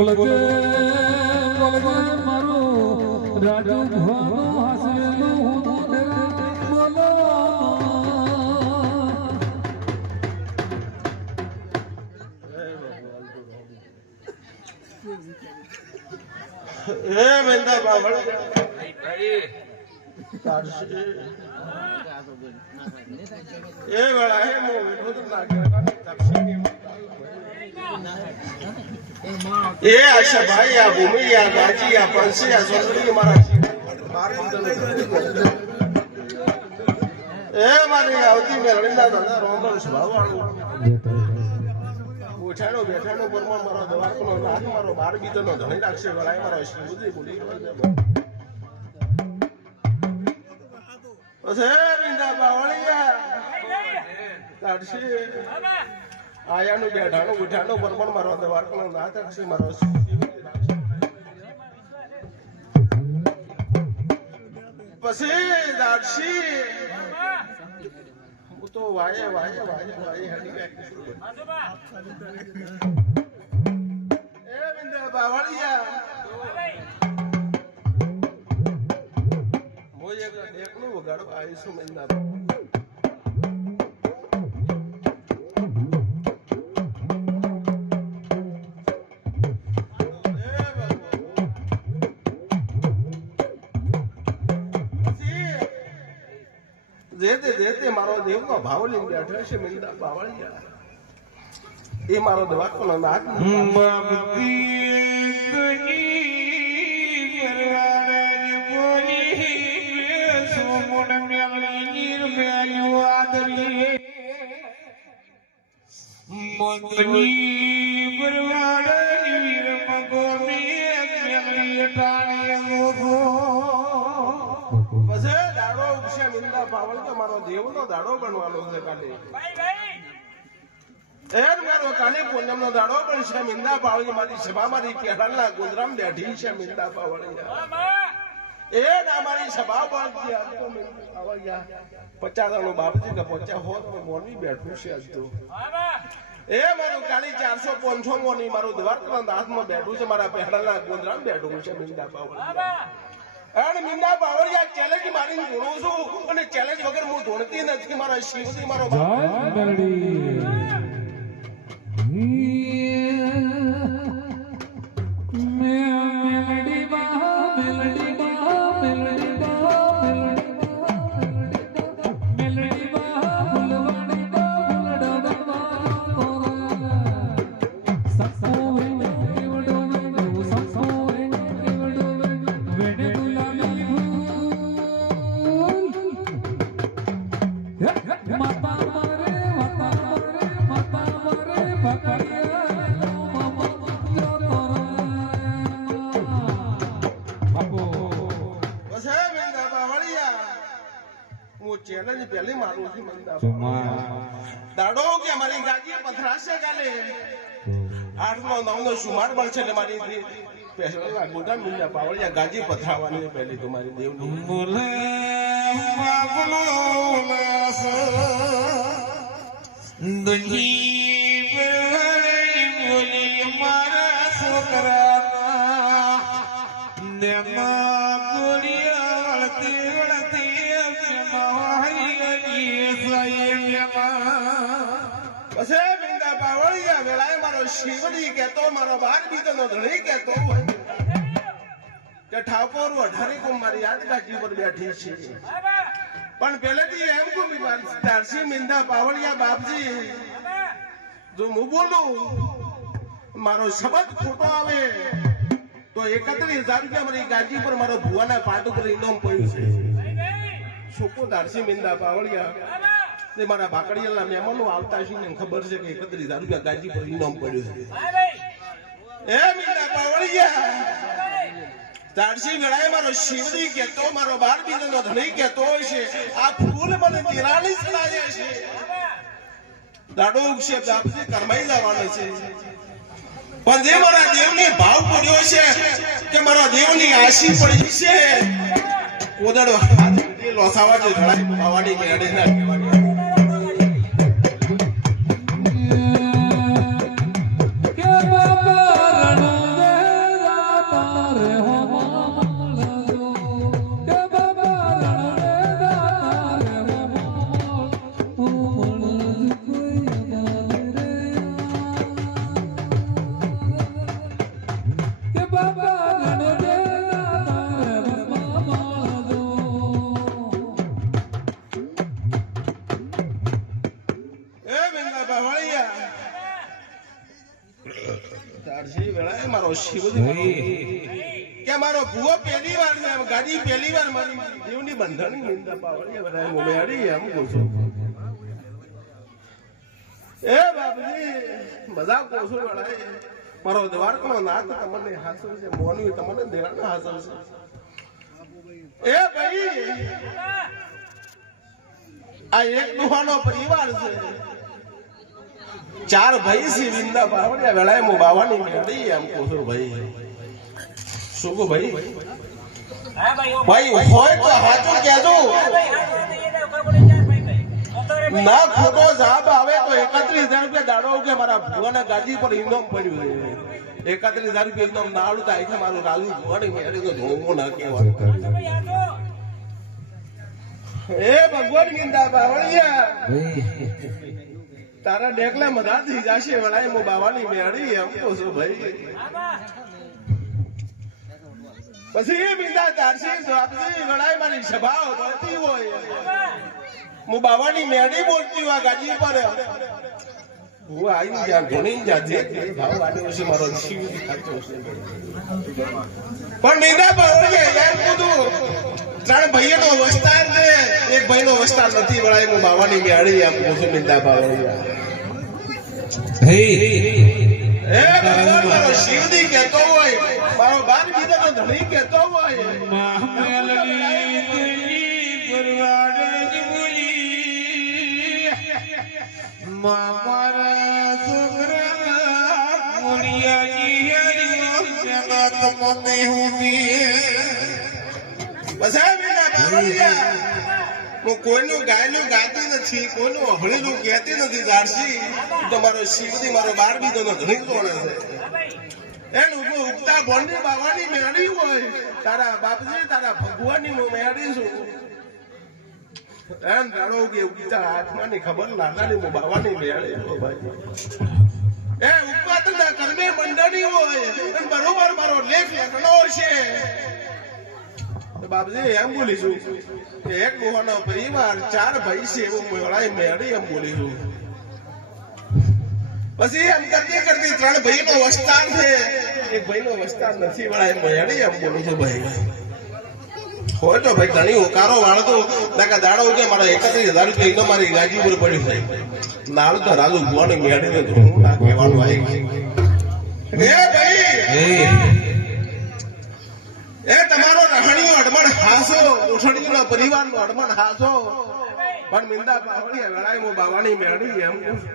બોલજે બોલજે મારો રાજુ ભાનો હસેલો હું બોલો. એ બેંદા બાવળ એ વેળા હે મો બેઠો તો ના કહેવાની તક્ષી એ આશા ભાઈ, આ ભૂમિ, આ ગાજી, આ પંસી આ સુંદરી મારા એ મારી આવતી મેળણીના દાદા રોમણ સ્વભાવવાળું ઉઠાણો, બેઠાણો પરમાણ મારો દવારકોનો નાથ, મારો બાર બીજોનો ધણી રાખશે આયાનું બેઠાનું ઉઠાણું પરમાણ મારો દવારકોનો નાથ રાખશે મારો. પછી દાડશી હું તો વાયે વાયે વાયે વાયે હડી ગયા એ બિંદા બાવળિયા. હું એક ડેકનું વગાડવા આવીશું બિંદા જેતે જેતે મારો દેવનો ભાવ લઈને બેઠો છે મિંદા એ મારો દવાખાનો નાથ. પછી દાડો ઉગશે મિંદા કે મારો દેવનો દાડો બનવાનો છે કાલે. મારો કાલે દાડો પણ છે મિંદા પાવળી મારી સભા મારી ગુંદરામ પાવળી એ ના મારી સભા પાવળિયા પચાસ કે પચાસ હોત તો બેઠું છે એ મારું કાલી ચારસો પાંચસો મારું દ્વારકા દાસમાં બેઠું છે, મારા પહેલાના ગુંદરામ બેઠું છે મિંદા પાવળિયા મીંડા બાવળિયા ચેલેન્જ મારીને ધોણું છું. અને ચેલેન્જ વગર હું ધોણતી નથી. મારા શિવજી, મારો. જય દાડો. કે મારી ગાજી પથરાશે કાલે? આઠ નો નવ નો સુમાર બનશે ને મારી ગોડા ગાજી પથરાવાની પહેલી તમારી મારી દેવની. બોલે મારો કે કો બેઠી છે. પણ પેલેથી એમ તારસી મિંદા પાવળિયા બાપજી, જો હું બોલું, મારો શબ્દ ખોટો આવે, તો એકત્રીસ હજાર રૂપિયા મારી ગાજી પર મારો ભુવાના પાટ ઉપર ઇનામ પડ્યું છે. છોકો તારસી મિંદા પાવળિયા. તે મારા ભાકડિયાના મહેમાનો આવતા છે ને ખબર છે કે એકત્રીસ હજાર રૂપિયા ગાજીપુર ઇનામ પડ્યું છે. એ મીના પાવળિયા તારસી મારો શિવજી કેતો મારો બાર બીજાનો ધણી હોય છે આ ફૂલ મને તિરાલી સડાય છે. દાડો ઉગશે કરમાઈ જવાનો છે. પણ જે મારા દેવને ભાવ પડ્યો છે કે મારા દેવની આશી પડી છે કોદડો હાથ લોસાવા જે ધડાઈ પાવાની મેળે ના કહેવાની મારો શિવજી કે મારો ભૂવો પહેલી વાર એમ ગાડી પહેલી વાર મારી. જીવની બંધન નિંદા પાવડી બધા એમ કહું છું. એ બાપજી મજા કહું છું વેળાએ મારો દ્વારકાનો નાથ તમને હાસલ છે મોનવી તમને દેવાનો હાસલ છે. એ ભાઈ આ એક દુહાનો પરિવાર છે. ચાર ભાઈ છે, વિંદા બાવળિયા વેળાએ મો બાવાની મેળી એમ કહું ભાઈ, શું ભાઈ? ભાઈ, હોય તો હાચું કહેજો. ના ખોટો જવાબ આવે તો એકત્રીસ હજાર રૂપિયા દાડો કે મારા ભુવાના ગાદી પર ઇનામ પડ્યું છે. એકત્રીસ હજાર રૂપિયા એકદમ નાળું થાય છે મારું રાજુ ભુવાની મેળી તો ધોવો ના કહેવાય. એ ભગવાન ગીંદા બાવળિયા. તારા ડેકલા મધા થઈ જશે વળા એમ બાવાની મેળી એમ કહું છું ભાઈ. પછી એ બીજા તારસી સ્વાપસી વળાય મારી સભા બોલતી હોય. હું બાવાની મેળી બોલતી હોય ગાજી પર હું આવી જા ઘણી જા ભાવ આડ્યો છે, મારો જીવ ખાતો છે. પણ નિંદા બાવળિયા યાર કીધું ત્રણ ભાઈઓનો વસ્તાર છે એક નથી વળાય હું બાવાની મેળી આપું છું નિંદા બાવળિયા એ ભગવાન મારો કહેતો હોય મારો બાર બીજાનો ધણી કહેતો હોય. મહામેલની દુની પરવાડ બોલી મારા છોકરા મોડિયાની હેરિયો જગત મને હુંદી બસા બીના બાવળિયા હું કોઈનું ગાયનું ગાતી નથી, કોઈનું હળીનું કહેતી નથી દારસી તમારો શિવજી, મારો બાર બીજાનો ઘણી કોણ છે. હા મેળી છું. એમ જાણો કે ઉગતા આત્માની ખબર લાલાની બાવાની મેળી ભાઈ. એ ઉપાતના કર્મે મંડળી હોય. બરોબર મારો લેખ લખનો છે. બાપજી એમ બોલીશું એક મોહનો પરિવાર ચાર ભાઈ છે એવું મેળાય મેળી એમ બોલીશું. પછી એમ કરતી કરતી ત્રણ ભાઈ નો વસ્તાર છે. એક ભાઈ નો વસ્તાર નથી વળાય મેળી એમ બોલું છું ભાઈ. હોય તો ભાઈ ઘણી ઉકારો વાળતો નાકા દાડો કે મારા એકત્રીસ હજાર રૂપિયા એકદમ મારી ગાજી ઉપર પડ્યું છે. નાળ તો રાજુ ભુવાની મેળીને ના કહેવાનું આવી એ ભાઈ! એ તમારો રહણીયો અડમણ હાસો ઉઠણીનો પરિવારનો અડમણ હાસો. પણ મિંદા બાવળી વેળાએ બાવાની મેળી એમ.